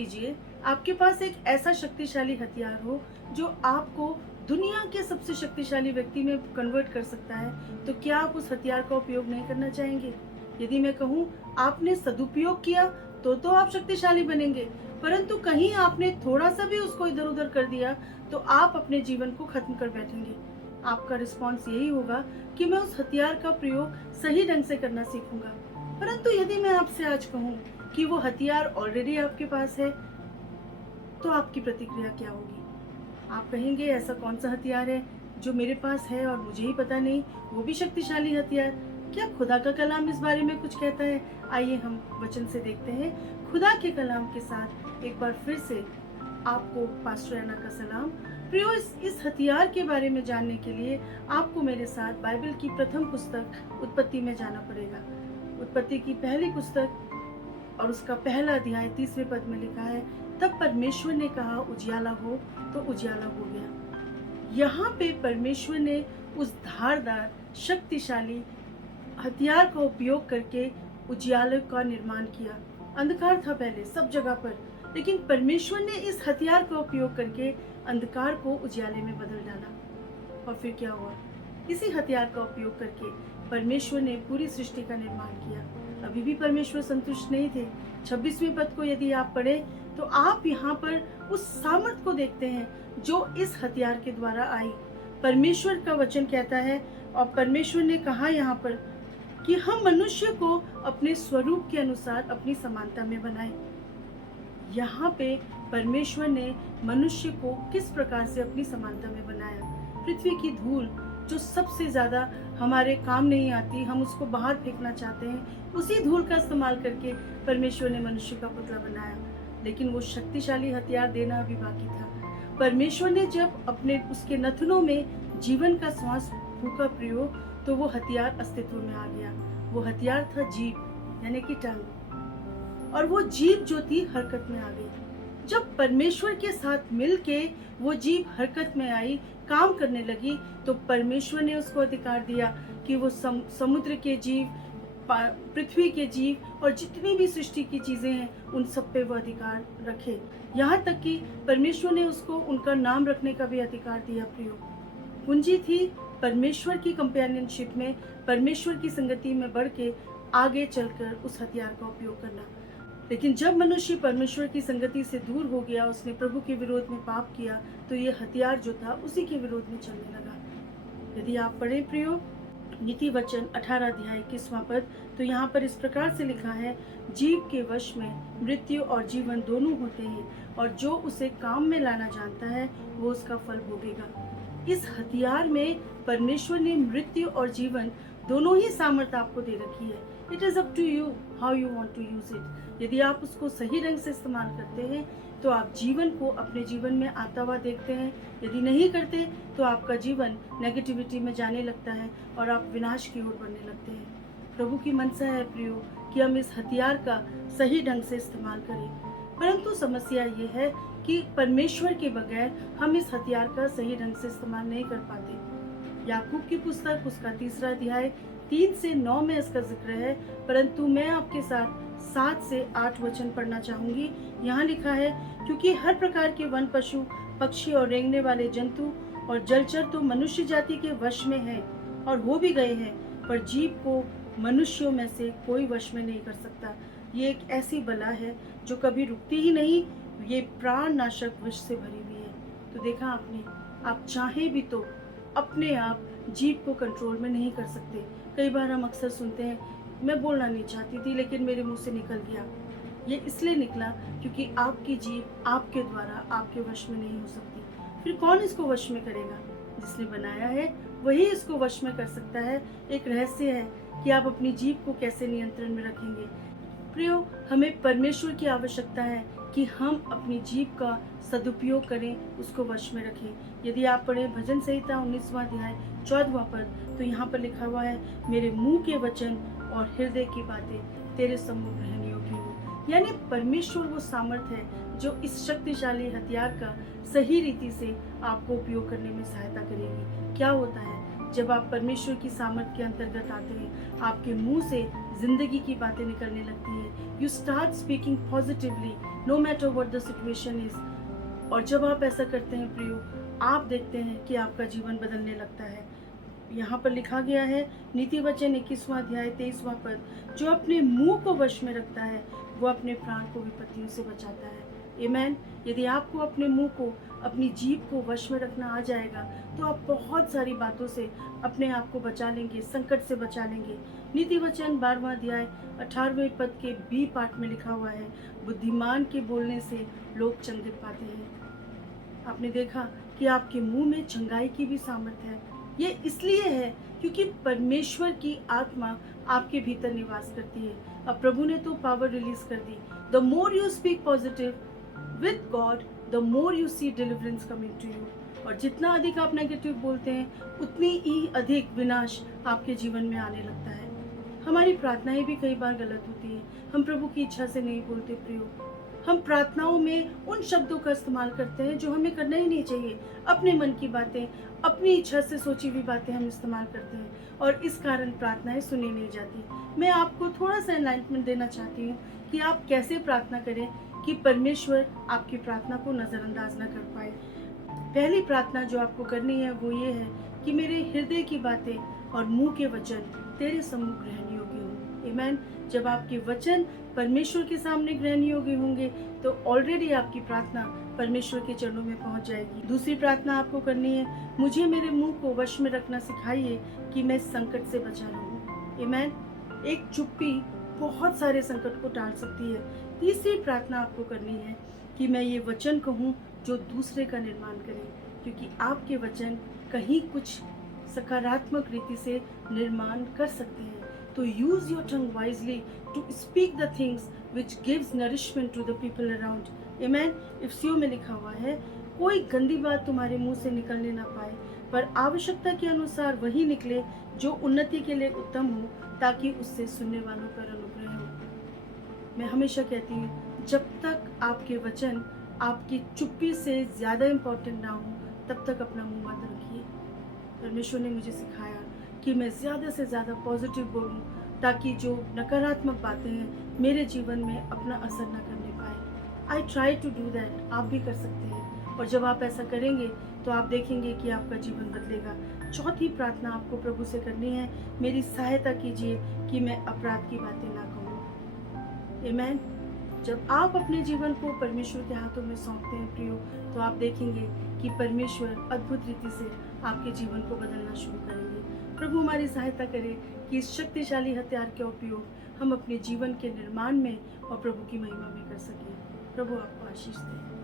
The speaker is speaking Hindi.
कीजिए आपके पास एक ऐसा शक्तिशाली हथियार हो जो आपको दुनिया के सबसे शक्तिशाली व्यक्ति में कन्वर्ट कर सकता है, तो क्या आप उस हथियार का उपयोग नहीं करना चाहेंगे? यदि मैं कहूँ आपने सदुपयोग किया तो आप शक्तिशाली बनेंगे, परंतु कहीं आपने थोड़ा सा भी उसको इधर उधर कर दिया तो आप अपने जीवन को खत्म कर बैठेंगे। आपका रिस्पॉन्स यही होगा कि मैं उस हथियार का प्रयोग सही ढंग से करना सीखूंगा। परंतु यदि मैं आपसे आज कहूँ कि वो हथियार ऑलरेडी आपके पास है, तो आपकी प्रतिक्रिया क्या होगी? आप कहेंगे ऐसा कौन सा हथियार है जो मेरे पास है और मुझे ही पता नहीं, वो भी शक्तिशाली हथियार। क्या खुदा का कलाम इस बारे में कुछ कहता है? आइए हम वचन से देखते हैं। खुदा के कलाम के साथ एक बार फिर से आपको पास्टर ऐना का सलाम। प्रियो, इस हथियार के बारे में जानने के लिए आपको मेरे साथ बाइबल की प्रथम पुस्तक उत्पत्ति में जाना पड़ेगा। उत्पत्ति की पहली पुस्तक और उसका पहला अध्याय 30वें पद में लिखा है, तब परमेश्वर ने कहा उजियाला हो, तो उजियाला हो गया। यहाँ पे परमेश्वर ने उस धारदार शक्तिशाली हथियार का उपयोग करके उजियाले का निर्माण किया। अंधकार था पहले सब जगह पर, लेकिन परमेश्वर ने इस हथियार का उपयोग करके अंधकार को उजियाले में बदल डाला। और फिर क्या हुआ? इसी हथियार का उपयोग करके परमेश्वर ने पूरी सृष्टि का निर्माण किया। अभी भी परमेश्वर संतुष्ट नहीं थे। 26वें पद को यदि आप पढ़े तो आप यहाँ पर उस सामर्थ को देखते हैं जो इस हथियार के द्वारा आई। परमेश्वर का वचन कहता है, और परमेश्वर ने कहा यहाँ पर कि हम मनुष्य को अपने स्वरूप के अनुसार अपनी समानता में बनाएं। यहाँ पे परमेश्वर ने मनुष्य को किस प्रकार से अपनी समानता में बनाया? पृथ्वी की धूल जो सबसे ज्यादा हमारे काम नहीं आती, हम उसको बाहर फेंकना चाहते हैं, उसी धूल का इस्तेमाल करके परमेश्वर ने मनुष्य का पुतला बनाया। लेकिन वो शक्तिशाली हथियार देना अभी बाकी था। परमेश्वर ने जब अपने उसके नथनों में जीवन का श्वास फूका प्रयोग, तो वो हथियार अस्तित्व में आ गया। वो हथियार था जीभ, यानी कि टंग। और वो जीभ जो थी हरकत में आ गई। जब परमेश्वर के साथ मिलके वो जीभ हरकत में आई, काम करने लगी, तो परमेश्वर ने उसको अधिकार दिया कि वो समुद्र के जीव, पृथ्वी के जीव और जितनी भी सृष्टि की चीजें हैं उन सब पे वो अधिकार रखे। यहाँ तक कि परमेश्वर ने उसको उनका नाम रखने का भी अधिकार दिया। प्रयोग कुंजी थी परमेश्वर की कंपेनियनशिप में, परमेश्वर की संगति में बढ़ के आगे चलकर उस हथियार का उपयोग करना। लेकिन जब मनुष्य परमेश्वर की संगति से दूर हो गया, उसने प्रभु के विरोध में पाप किया, तो ये हथियार जो था उसी के विरोध में चलने लगा। यदि आप पढ़े प्रियो नीति वचन 18 अध्याय 21वां पद, तो यहाँ पर इस प्रकार से लिखा है, जीव के वश में मृत्यु और जीवन दोनों होते हैं, और जो उसे काम में लाना जानता है वो उसका फल भोगेगा। इस हथियार में परमेश्वर ने मृत्यु और जीवन दोनों ही सामर्थ्य आपको दे रखी है। It is up to you how you want to use it. यदि आप उसको सही ढंग से इस्तेमाल करते हैं तो आप जीवन को अपने जीवन में आता हुआ देखते हैं। यदि नहीं करते तो आपका जीवन नेगेटिविटी में जाने लगता है और आप विनाश की ओर बढ़ने लगते हैं। प्रभु की मनसा है प्रियो कि हम इस हथियार का सही ढंग से इस्तेमाल करें, परंतु समस्या ये है कि परमेश्वर के बगैर हम इस हथियार का सही ढंग से इस्तेमाल नहीं कर पाते। याकूब की पुस्तक उसका 3रा अध्याय 3 से 9 में इसका जिक्र है, परंतु मैं आपके साथ 7 से 8 वचन पढ़ना चाहूंगी। यहाँ लिखा है, क्योंकि हर प्रकार के वन पशु, पक्षी और रेंगने वाले जंतु और जलचर तो मनुष्य जाति के वश में हैं और हो भी गए हैं, पर जीव को मनुष्यों में से कोई वश में नहीं कर सकता। ये एक ऐसी बला है जो कभी रुकती ही नहीं, ये प्राण नाशक विष से भरी हुई है। तो देखा आपने, आप चाहें भी तो अपने आप जीभ को कंट्रोल में नहीं कर सकते। कई बार हम अक्सर सुनते हैं, मैं बोलना नहीं चाहती थी लेकिन मेरे मुंह से निकल गया। ये इसलिए निकला क्योंकि आपकी जीभ आपके द्वारा आपके वश में नहीं हो सकती। फिर कौन इसको वश में करेगा? जिसने बनाया है वही इसको वश में कर सकता है। एक रहस्य है कि आप अपनी जीभ को कैसे नियंत्रण में रखेंगे। प्रियो, हमें परमेश्वर की आवश्यकता है कि हम अपनी जीभ का सदुपयोग करें, उसको वश में रखें। यदि आप पढ़े भजन संहिता 19वां अध्याय 14वां पद, तो यहाँ पर लिखा हुआ है, मेरे मुंह के वचन और हृदय की बातें तेरे सम्मुख ग्रहण योग्य हो। यानी परमेश्वर वो सामर्थ है जो इस शक्तिशाली हथियार का सही रीति से आपको उपयोग करने में सहायता करेगी। क्या होता है, जब आप परमेश्वर की सामर्थ के अंतर्गत आते हैं, आपके मुंह से जिंदगी की बातें निकलने लगती है। You start speaking positively no matter what the situation is. और जब आप ऐसा करते हैं प्रियो, आप देखते हैं कि आपका जीवन बदलने लगता है। यहाँ पर लिखा गया है नीति वचन 21वां अध्याय 23वां पद, जो अपने मुंह को वश में रखता है वो अपने प्राण को विपत्तियों से बचाता है। आमेन। यदि आपको अपने मुंह को, अपनी जीभ को वश में रखना आ जाएगा तो आप बहुत सारी बातों से अपने आप को बचा लेंगे, संकट से बचा लेंगे। नीति वचन 12वां अध्याय 18वें पद के बी पार्ट में लिखा हुआ है, बुद्धिमान के बोलने से लोग चंगित पाते हैं। आपने देखा कि आपके मुंह में चंगाई की भी सामर्थ है। ये इसलिए है क्योंकि परमेश्वर की आत्मा आपके भीतर निवास करती है। अब प्रभु ने तो पावर रिलीज कर दी। The more you speak positive with God, the more you see deliverance coming to you. और जितना अधिक आप नेगेटिव बोलते हैं उतनी ही अधिक विनाश आपके जीवन में आने लगता है। हमारी प्रार्थनाएं भी कई बार गलत होती हैं। हम प्रभु की इच्छा से नहीं बोलते प्रियो। हम प्रार्थनाओं में उन शब्दों का इस्तेमाल करते हैं जो हमें करना ही नहीं चाहिए। अपने मन की बातें, अपनी इच्छा से सोची हुई बातें हम इस्तेमाल करते हैं और इस कारण प्रार्थनाएं सुनी नहीं जाती। मैं आपको थोड़ा सा एनलाइटमेंट देना चाहती हूँ कि आप कैसे प्रार्थना करें कि परमेश्वर आपकी प्रार्थना को नज़रअंदाज न कर पाए। पहली प्रार्थना जो आपको करनी है वो ये है कि मेरे हृदय की बातें और मुंह के वचन तेरे सम्मुख ग्रहण योग्य हों। आमेन। जब आपके वचन परमेश्वर के सामने ग्रहण योग्य होंगे तो ऑलरेडी आपकी प्रार्थना परमेश्वर के चरणों में पहुंच जाएगी। दूसरी प्रार्थना आपको करनी है, मुझे मेरे मुंह को वश में रखना सिखाइए कि मैं संकट से बचा रहूं। आमेन। एक चुप्पी बहुत सारे संकट को टाल सकती है। तीसरी प्रार्थना आपको करनी है कि मैं ये वचन कहूँ जो दूसरे का निर्माण करे, क्योंकि आपके वचन कहीं कुछ सकारात्मक रीति से निर्माण कर सकते हैं। तो use your tongue wisely to speak the things which gives nourishment to the people around. Amen. इफ्सियों में लिखा हुआ है, कोई गंदी बात तुम्हारे मुंह से निकलने ना पाए, पर आवश्यकता के अनुसार वही निकले जो उन्नति के लिए उत्तम हो, ताकि उससे सुनने वालों पर अनुग्रह हो। मैं हमेशा कहती हूँ, जब तक आपके वचन आपकी चुप्पी से ज़्यादा इम्पोर्टेंट ना हो तब तक अपना मुंह बंद रखिए। परमेश्वर ने मुझे सिखाया कि मैं ज़्यादा से ज़्यादा पॉजिटिव बोलूं ताकि जो नकारात्मक बातें हैं मेरे जीवन में अपना असर न करने पाए। I try to do that. आप भी कर सकते हैं और जब आप ऐसा करेंगे तो आप देखेंगे कि आपका जीवन बदलेगा। चौथी प्रार्थना आपको प्रभु से करनी है, मेरी सहायता कीजिए कि मैं अपराध की बातें ना कहूँ। आमेन। जब आप अपने जीवन को परमेश्वर के हाथों में सौंपते हैं प्रियो, तो आप देखेंगे कि परमेश्वर अद्भुत रीति से आपके जीवन को बदलना शुरू करेंगे। प्रभु हमारी सहायता करे कि इस शक्तिशाली हथियार का उपयोग हम अपने जीवन के निर्माण में और प्रभु की महिमा में कर सकें। प्रभु आपको आशीष दे।